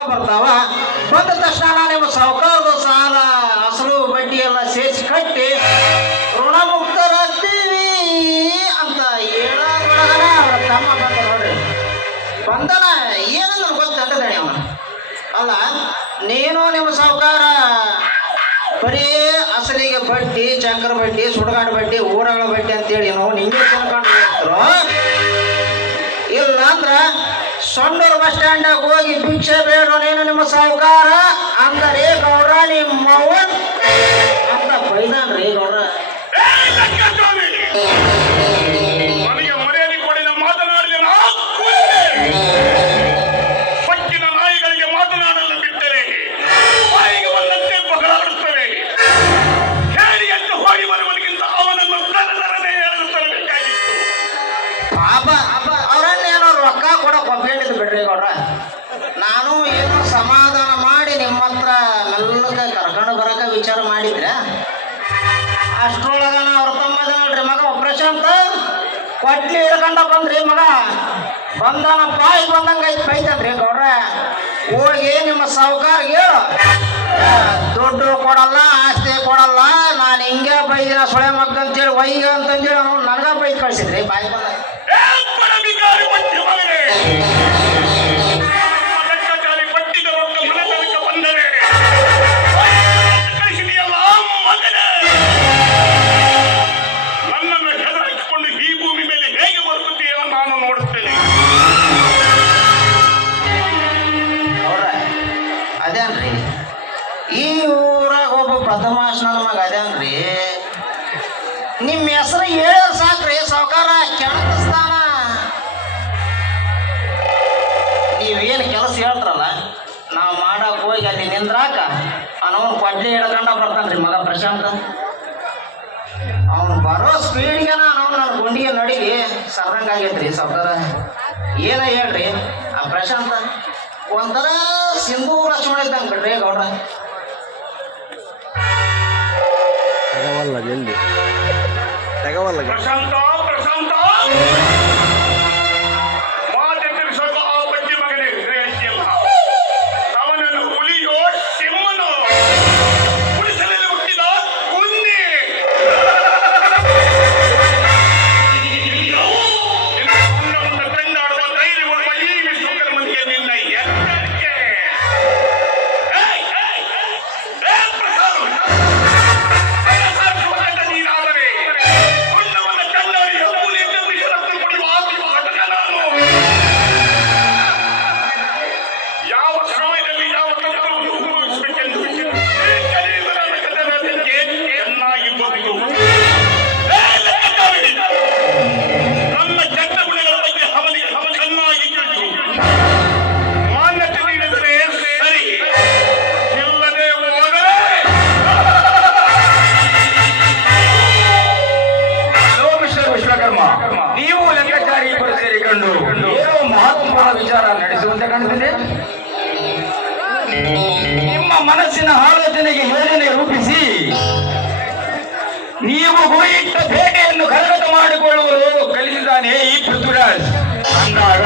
ಬರ್ತಾವ. ಬಂದ ತಕ್ಷಣ ನಿಮ್ಮ ಸಾಹುಕಾರದ ಸಾಲ ಅಸಲು ಬಡ್ಡಿ ಎಲ್ಲ ಸೇರಿಸಿ ಕಟ್ಟಿ ಋಣಮುಕ್ತರಾಗ್ತೀವಿ ಅಂತ ಹೇಳೋದ್ರೊಳಗನ ಅವ್ರ ತಮ್ಮ ಬಂದ ನೋಡ್ರಿ. ಬಂದನ ಏನಂದ ಗೊತ್ತಂಟದಣಿ ಅವನ. ಅಲ್ಲ ನೀನು ನಿಮ್ಮ ಸಾಹುಕಾರ ಬರೀ ಅಸಲಿಗೆ ಬಡ್ಡಿ, ಚಕ್ರ ಬಡ್ಡಿ, ಸುಡುಗಾಡು ಬಡ್ಡಿ, ಊರಗಳ ಬಡ್ಡಿ ಅಂತೇಳಿ ನಾವು ನಿಂಗೆ ತಿಳ್ಕೊಂಡು ಹೋಗ್ತಾರೋ ಇಲ್ಲ ಅಂದ್ರ ಸೊಂಡೂರು ಬಸ್ ಸ್ಟ್ಯಾಂಡಾಗ ಹೋಗಿ ಭಿಕ್ಷೆ ಬೇಡ ನೀನು ನಿಮ್ಮ ಸಾಹುಕಾರ ಅಂದರೆ ಗೌರ ನಿಮ್ಮವ್ವ ಅಂತ ಬೈದಾನ್ರಿ ಗೌರ. ನನಗೆ ಮರ್ಯಾದೆ ಕೊಡಿದ ಮಾತನಾಡಿದ ಪಕ್ಕಿನ ನಾಯಿಗಳಿಗೆ ಮಾತನಾಡಲು ಬಿಟ್ಟರೆ ಬಾಯಿಗೆ ಬಂದಂತೆ ಬಗಳಾಡುತ್ತವೆ. ಹೇಳಿ ಎಂದು ಹೋಗಿ ಬರುವನಿಗಿಂತ ಅವನನ್ನು ತರನೇ ಹೇಳಲು ತರಬೇಕಾಗಿತ್ತು. ಪಾಪ ಅವ್ರನ್ನೇನೋ ರೊಕ್ಕ ಕೊಡಕ್ಕೆ ಒಪ್ಪಿಟ್ಟಿದ್ದು ಬಿಡ್ರಿ ಗೌಡ್ರ. ನಾನು ಏನೋ ಸಮಾಧಾನ ಮಾಡಿ ನಿಮ್ಮ ಹತ್ರ ಮೆಲ್ಲಕ್ಕೆ ಕರ್ಕೊಂಡು ಬರಕ ವಿಚಾರ ಮಾಡಿದ್ರೆ ಅಷ್ಟ್ರೊಳಗನ ಅವ್ರ ತಮ್ಮದ ನೋಡ್ರಿ ಮಗ ಪ್ರಶಾಂತ ಕೊಟ್ಲಿ ಹಿಡ್ಕೊಂಡ ಬಂದ್ರಿ ಮಗ. ಬಂದನ ಬಾಯಿ ಬಂದಂಗ ಐತ್ ಬೈತನ್ರಿ ಗೌಡ್ರ. ಹೋಗಿ ನಿಮ್ಮ ಸಾಹುಕಾರ ಹೇಳು ದುಡ್ಡು ಕೊಡಲ್ಲ, ಆಸ್ತಿ ಕೊಡಲ್ಲ, ನಾನು ಹಿಂಗೆ ಬೈದಿನ ಸೊಳೆ ಮಗ್ಗ ಅಂತೇಳಿ ವೈಗ ಅಂತಂದೇಳಿ ಅವ್ನು ನನಗ ಬೈದ್ ಕಳ್ಸಿದ್ರಿ ಬಾಯಿ ಬಂದ. ಪಟ್ಟಿದ ರೊಕ್ಕ ಮನೆ ತನಕ ಬಂದರೆ ಕಳಿಸಿದೆಯಲ್ಲ ಮಗನೇ, ನನ್ನನ್ನು ಹೆದರಿಸಿಕೊಂಡು ಈ ಭೂಮಿ ಮೇಲೆ ಹೇಗೆ ಬರುತ್ತೀಯ ನಾನು ನೋಡುತ್ತೇನೆ. ಅದೇನ್ರಿ ಈ ಊರಾಗ ಒಬ್ಬ ಬದಮಾಶ್ ನನ್ನ ಮಗ ಅದೇನ್ರಿ. ನಿಮ್ಮ ಹೆಸರು ಹೇಳೋದು ಸಾಕ್ರಿ ಸಾವುಕಾರ ಕೆಳಸ್ತಾನ. ನೀವೇನು ಕೆಲಸ ಹೇಳ್ತಾರಲ್ಲ ನಾವು ಮಾಡಕ್ ಹೋಗಿ ಅಲ್ಲಿ ನಿಂದ್ರಾಕ ಅವನು ಕೊಡ್ಲಿ ಹಿಡ್ಕೊಂಡ ಬರ್ತಾನ್ರಿ ಮಗ ಪ್ರಶಾಂತ. ಅವನು ಬರೋ ಸ್ಪೀಡ್ಗೆ ನಾನು ನನ್ನ ಗುಂಡಿಗೆ ನಡಿಗೆ ಸರ್ದಂಗ ಆಗೈತ್ರಿ ಸಾವುಕಾರ. ಏನ ಹೇಳ್ರಿ ಆ ಪ್ರಶಾಂತ ಒಂಥರ ಸಿಂಧೂರ ಲಕ್ಷ್ಮಣ ಇದ್ದಂಗೆ ಬಿಡ್ರಿ ಗೌಡ್ರ. ಪ್ರಶಾಂತ ಪ್ರಶಾಂತ ಮಾತೆ ತಿಳಿಸೋದು ಆ ಬಡ್ಡಿ ಮಗನೇ ಗ್ರಹಿಸಿಲ್ಲ. ಅವನನ್ನು ಹುಲಿಯೋ ಸಿಂಹನೋ ಗುಡಿಸಲಲ್ಲಿ ಹುಟ್ಟಿದ ಕುಂದಿ. ಗುಂಡವನ್ನು ಕಂಡಾಡುವ ಧೈರ್ಯವುಳ್ಳ ಈ ವಿಶ್ವಕರ್ಮ ಮಂದಿಗೆ ನಿನ್ನ ಎತ್ತರಕ್ಕೆ ನೀನಾದರೆ ಗುಂಡವನ್ನು ಕಂಡಾಡಿ ಹುಲಿಯನ್ನು ವಿಷರತ್ತು ಕುಡಿಯುವ ಆತ್ಮಘಟಕ ನಾನು. ಯಾವ ಸಮಯದಲ್ಲಿ ಯಾವ ತಂತ್ರವನ್ನು ಉಪಯೋಗಿಸಬೇಕೆಂದು ಕಲಿಯುವ ನನ್ನ ಕಥೆಗೆ ಚೆನ್ನಾಗಿ ಗೊತ್ತು. ನನ್ನ ಕೆಟ್ಟ ಗುಣಗಳ ಬಗ್ಗೆ ಅವನಿಗೆ ಚೆನ್ನಾಗಿ ತಿಳಿಸು. ಮಾನ್ಯತೆ ನೀಡಿದರೆ ಸರಿ, ಇಲ್ಲದೆ ಹೋದರೆ ಮಿಸ್ಟರ್ ವಿಶ್ವಕರ್ಮ, ನೀವು ಲೆಕ್ಕಾಚಾರಿ ಇಬ್ಬರು ಸೇರಿಕೊಂಡು ಏನೋ ಮಹತ್ವಪೂರ್ಣ ವಿಚಾರ ನಡೆಸುವಂತೆ ಕಾಣುತ್ತದೆ. ನಿಮ್ಮ ಮನಸ್ಸಿನ ಆಲೋಚನೆಗೆ ಯೋಜನೆ ರೂಪಿಸಿ ನೀವು ಗುರಿಯಿಟ್ಟ ಬೇಟೆಯನ್ನು ಕರಗತ ಮಾಡಿಕೊಳ್ಳುವುದು ಕಲಿಸಿದ್ದಾನೆ ಈ ಪೃಥ್ವಿರಾಜ್ ಅಂದಾಗ